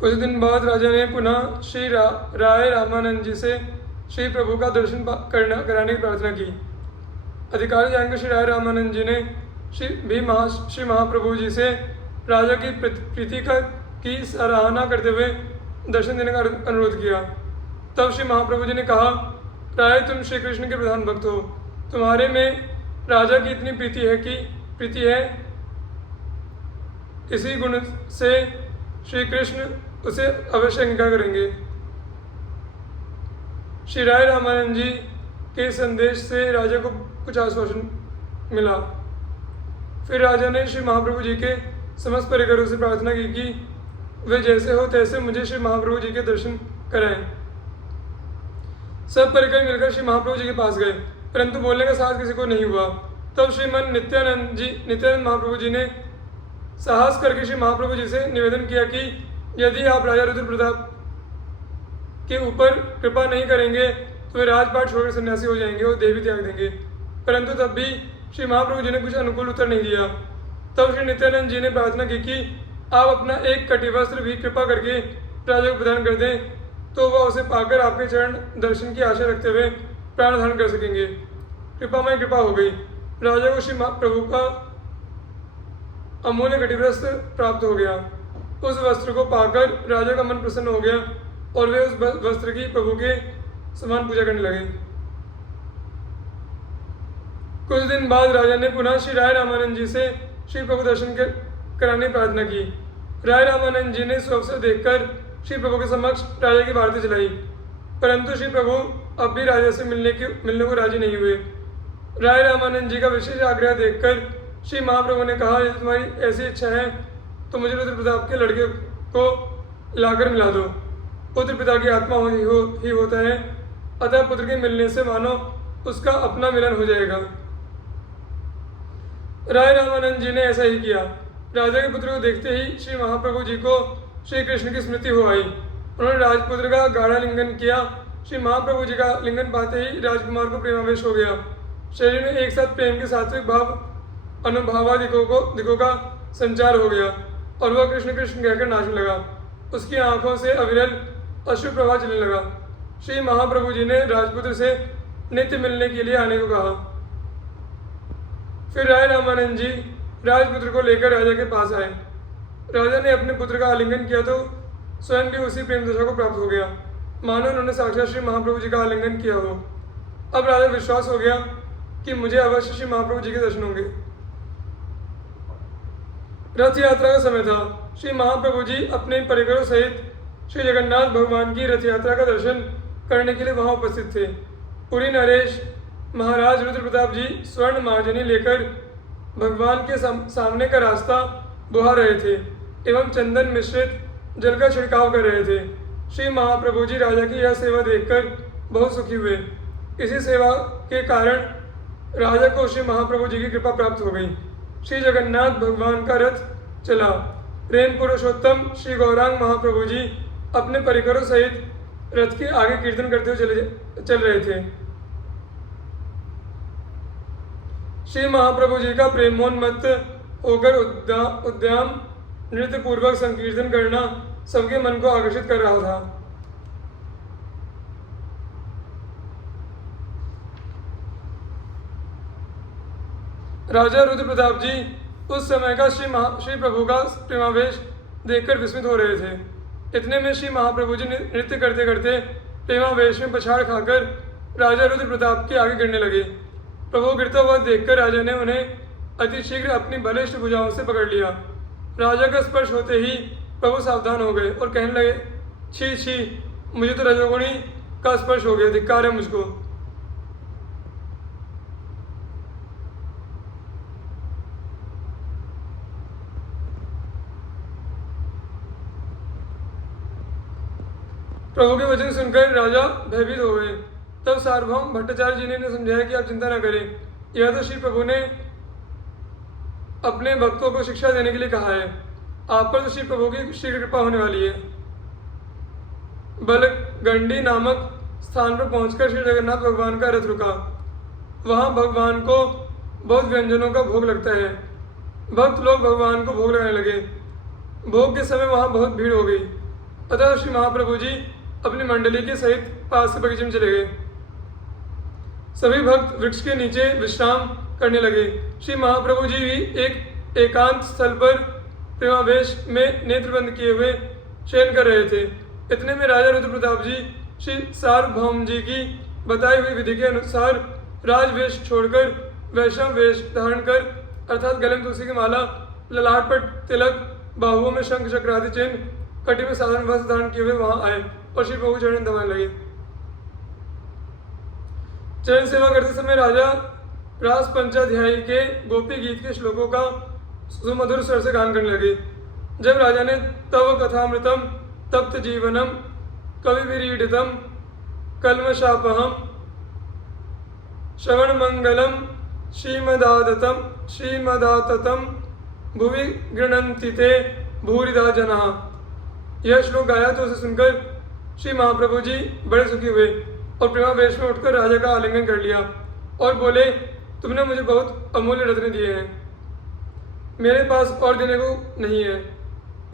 कुछ दिन बाद राजा ने पुनः श्री राय रामानंद जी से श्री प्रभु का दर्शन कराने की प्रार्थना की। अधिकारी जानकर श्री राय रामानंद जी ने श्री महाप्रभु जी से राजा की प्रीति की सराहना करते हुए दर्शन देने का अनुरोध किया। तब श्री महाप्रभु जी ने कहा, राय तुम श्री कृष्ण के प्रधान भक्त हो, तुम्हारे में राजा की इतनी प्रीति है, इसी गुण से श्री कृष्ण उसे अवश्य अंगीकार करेंगे। श्री राय रामानंद जी के संदेश से राजा को कुछ आश्वासन मिला। फिर राजा ने श्री महाप्रभु जी के समस्त परिकरों से प्रार्थना की कि वे जैसे हो तैसे मुझे श्री महाप्रभु जी के दर्शन कराएं। सब परिकर मिलकर श्री महाप्रभु जी के पास गए, परंतु बोलने का साहस किसी को नहीं हुआ। तब श्रीमन नित्यानंद महाप्रभु जी ने साहस करके श्री महाप्रभु जी से निवेदन किया कि यदि आप राजा रुद्र प्रताप के ऊपर कृपा नहीं करेंगे तो वे राजपाट छोड़कर सन्यासी हो जाएंगे और देह भी त्याग देंगे। परंतु तब भी श्री महाप्रभु जी ने कुछ अनुकूल उत्तर नहीं दिया। तब श्री नित्यानंद जी ने प्रार्थना की कि आप अपना एक कटिवस्त्र भी कृपा करके राजा को प्रदान कर दें, तो वह उसे पाकर आपके चरण दर्शन की आशा रखते हुए प्राण धारण कर सकेंगे। कृपा हो गई। राजा को श्री प्रभु का अमूल्य कटिवस्त्र प्राप्त हो गया। उस वस्त्र को पाकर राजा का मन प्रसन्न हो गया और वे उस वस्त्र की प्रभु के समान पूजा करने लगे। कुछ दिन बाद राजा ने पुनः श्री राय रामानंद जी से श्री प्रभु दर्शन कराने की प्रार्थना की। राय रामानंद जी ने सुअवसर देखकर श्री प्रभु के समक्ष राजा की वार्ता चलाई, परंतु श्री प्रभु अब भी राजा से मिलने को राजी नहीं हुए। राय रामानंद जी का विशेष आग्रह देखकर श्री महाप्रभु ने कहा, यदि तुम्हारी ऐसी इच्छा है तो मुझे रुद्र प्रताप के लड़के को लाकर मिला दो। पुत्र पिता की आत्मा ही होता है, अतः पुत्र के मिलने से मानो उसका अपना मिलन हो जाएगा। राय रामानंद जी ने ऐसा ही किया। राजा के पुत्र को देखते ही श्री महाप्रभु जी को श्री कृष्ण की स्मृति हो आई। उन्होंने राजपुत्र का गाढ़ा लिंगन किया। श्री महाप्रभु जी का लिंगन पाते ही राजकुमार को प्रेमावेश हो गया। शरीर में एक साथ प्रेम के सात्विक भाव अनुभावादिकों का संचार हो गया और वह कृष्ण कृष्ण कहकर नाचने लगा। उसकी आंखों से अविरल अश्रु प्रवाह चलने लगा। श्री महाप्रभु जी ने राजपुत्र से नित्य मिलने के लिए आने को कहा। फिर राय रामानंद जी राजपुत्र को लेकर राजा के पास आए। राजा ने अपने पुत्र का आलिंगन किया तो स्वयं भी उसी प्रेम दशा को प्राप्त हो गया, मानो उन्होंने साक्षात श्री महाप्रभु जी का आलिंगन किया हो। अब राजा विश्वास हो गया कि मुझे अवश्य श्री महाप्रभु जी के दर्शन होंगे। रथ यात्रा का समय था। श्री महाप्रभु जी अपने परिकरों सहित श्री जगन्नाथ भगवान की रथ यात्रा का दर्शन करने के लिए वहां उपस्थित थे। पुरी नरेश महाराज रुद्र प्रताप जी स्वर्ण मार्जनी लेकर भगवान के सामने का रास्ता बुहा रहे थे एवं चंदन मिश्रित जल का छिड़काव कर रहे थे। श्री महाप्रभु जी राजा की यह सेवा देखकर बहुत सुखी हुए। इसी सेवा के कारण राजा को श्री महाप्रभु जी की कृपा प्राप्त हो गई। श्री जगन्नाथ भगवान का रथ चला। प्रेम पुरुषोत्तम श्री गौरांग महाप्रभु जी अपने परिकरों सहित रथ के आगे कीर्तन करते हुए चल रहे थे। श्री महाप्रभु जी का प्रेमोन्मत्त होकर उद्दाम नृत्य पूर्वक संकीर्तन करना सबके मन को आकर्षित कर रहा था। राजा रुद्र प्रताप जी उस समय का श्री प्रभु का प्रेमावेश देखकर विस्मित हो रहे थे। इतने में श्री महाप्रभु जी नृत्य करते करते प्रेमावेश में पछाड़ खाकर राजा रुद्र प्रताप के आगे गिरने लगे। प्रभु गिरता हुआ देखकर राजा ने उन्हें अति शीघ्र अपनी बलिष्ठ भुजाओं से पकड़ लिया। राजा का स्पर्श होते ही प्रभु सावधान हो गए और कहने लगे, छी छी, मुझे तो रजोगुणी का स्पर्श हो गया, धिक्कार है मुझको। प्रभु के वचन सुनकर राजा भयभीत हो गए। तब सार्वभौम भट्टाचार्य जी ने समझाया कि आप चिंता न करें, यह तो श्री प्रभु ने अपने भक्तों को शिक्षा देने के लिए कहा है। आप पर तो श्री प्रभु की शीघ्र कृपा होने वाली है। बलगंडी नामक स्थान पर पहुंचकर श्री जगन्नाथ भगवान का रथ रुका। वहां भगवान को बहुत व्यंजनों का भोग लगता है। भक्त लोग भगवान को भोग लगाने लगे। भोग के समय वहां बहुत भीड़ हो गई। अतः श्री महाप्रभु जी अपनी मंडली के सहित पास के बगीचे में चले गए। सभी भक्त वृक्ष के नीचे विश्राम करने लगे। श्री महाप्रभु जी भी एक एकांत स्थल पर प्रेमावेश में नेत्र बंद किए हुए शयन कर रहे थे। इतने में राजा रुद्र प्रताप जी श्री सार्वभौम जी की बताई हुई विधि के अनुसार राजवेश छोड़कर वैष्णव वेश धारण कर अर्थात गले में तुलसी की माला, ललाट पर तिलक, बाहुओं में शंख चक्र आदि चिन्ह, कटी में साधारण वस्त्र धारण किए हुए वहां आए और श्री प्रभु चरण दबाने लगे। चरण सेवा करते समय राजा रास पंचाध्यायी के गोपी गीत के श्लोकों का सुमधुर स्वर से गान करने लगे। जब राजा ने तव कथामृतम तप्त जीवनम कवि विरीडितम कल्मशापहम श्रवण मंगलम श्रीमदाततम भुवि गृणन्ति ते भूरिदा जनाः, यह श्लोक गाया तो उसे सुनकर श्री महाप्रभु जी बड़े सुखी हुए और प्रेमावेश में उठकर राजा का आलिंगन कर लिया और बोले, तुमने मुझे बहुत अमूल्य रत्न दिए हैं, मेरे पास और देने को नहीं है,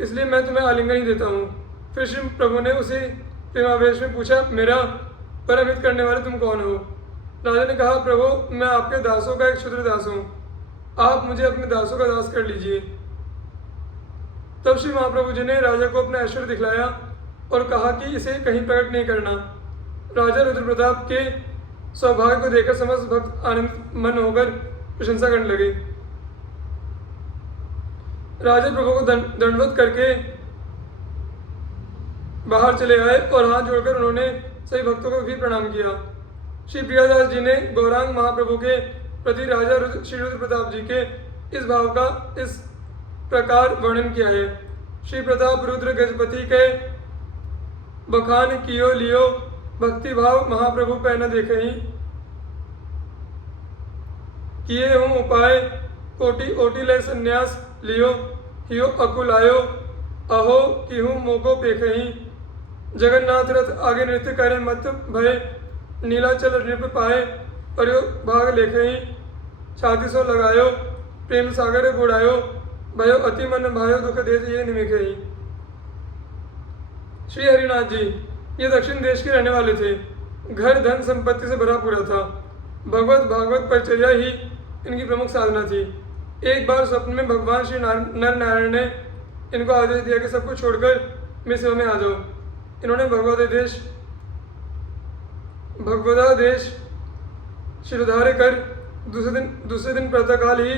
इसलिए मैं तुम्हें आलिंगन ही देता हूँ। फिर श्री प्रभु ने उसे प्रेमावेश में पूछा, मेरा परम हित करने वाले तुम कौन हो? राजा ने कहा, प्रभु मैं आपके दासों का एक क्षुद्र दास हूँ, आप मुझे अपने दासों का दास कर लीजिए। तब श्री महाप्रभु जी ने राजा को अपना ऐश्वर्य दिखलाया और कहा कि इसे कहीं प्रकट नहीं करना। राजा रुद्र प्रताप के सौभाग्य को देखकर समस्त भक्त आनंदित मन होकर प्रशंसा करने लगे। राजा प्रभु को दंडवत करके बाहर चले आए और हाथ जोड़कर उन्होंने सभी भक्तों को भी प्रणाम किया। श्री प्रियादास जी ने गौरांग महाप्रभु के प्रति राजा श्री रुद्र प्रताप जी के इस भाव का इस प्रकार वर्णन किया है। श्री प्रताप रुद्र गजपति के बखान कियो लियो भक्ति भाव महाप्रभु पै न देखे ही, किए हूँ उपाय कोटि ओटि लय संन्यास लियो, हियो अकुल आयो अहो कि हूँ मोको पेखही, जगन्नाथ रथ आगे नृत्य करे मत भय, नीलाचल नृप पाए पर्यो भाग लेखही, छाती सो लगायो प्रेम सागर बुढ़ायो, भयो अति मन भायो दुख दे ये निमिखे ही। श्री हरिनाथ जी ये दक्षिण देश के रहने वाले थे। घर धन संपत्ति से भरा पूरा था। भगवत भागवत परिचर्या ही इनकी प्रमुख साधना थी। एक बार स्वप्न में भगवान श्री नर नारायण ने इनको आदेश दिया कि सब कुछ छोड़कर मेरी सेवा में आ जाओ। इन्होंने भगवदादेश शिरोधार्य कर दूसरे दिन प्रातःकाल ही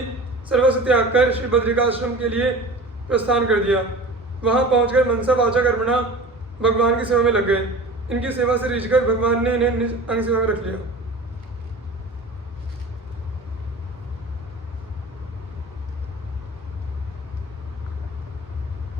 सर्वस्व त्याग कर श्री बद्रिकाश्रम के लिए प्रस्थान कर दिया। वहां पहुंचकर मनसा वाचा कर्मणा भगवान की सेवा में लग गए। इनकी सेवा से रिझकर भगवान ने इन्हें निज अंग सेवा में रख लिया।